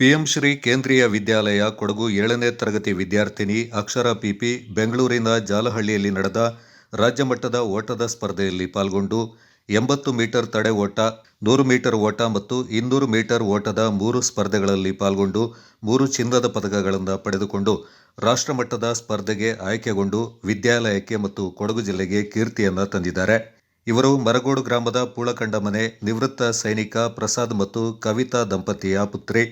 PM Shri ಕೇಂದ್ರೀಯ ವಿದ್ಯಾಲಯ ಕೊಡಗು 7ನೇ ತರಗತಿ ವಿದ್ಯಾರ್ಥಿನಿ ಅಕ್ಷರ ಪಿಪಿ ಬೆಂಗಳೂರಿನ ಜಾಲಹಳ್ಳಿಯಲ್ಲಿ ನಡೆದ ರಾಜ್ಯ ಮಟ್ಟದ ಓಟದ ಸ್ಪರ್ಧೆಯಲ್ಲಿ ಪಾಲ್ಗೊಂಡು 80 ಮೀಟರ್ ತಡೆ ಓಟ, 100 ಮೀಟರ್ ಓಟ ಮತ್ತು 200 ಮೀಟರ್ ಓಟದ 3 ಸ್ಪರ್ಧೆಗಳಲ್ಲಿ ಪಾಲ್ಗೊಂಡು 3 ಚಿನ್ನದ ಪದಕಗಳನ್ನು ಪಡೆದುಕೊಂಡು ರಾಷ್ಟ್ರಮಟ್ಟದ ಸ್ಪರ್ಧೆಗೆ ಆಯ್ಕೆಗೊಂಡು ವಿದ್ಯಾಲಯಕ್ಕೆ ಮತ್ತು ಕೊಡಗು ಜಿಲ್ಲೆಗೆ ಕೀರ್ತಿಯನ್ನು ತಂದಿದ್ದಾರೆ. ಇವರು ಮರಗೋಡು ಗ್ರಾಮದ ಪೂಳಕಂಡ ಮನೆ ನಿವೃತ್ತ ಸೈನಿಕ ಪ್ರಸಾದ್ ಮತ್ತು ಕವಿತಾ ದಂಪತಿಯ ಪುತ್ರಿ.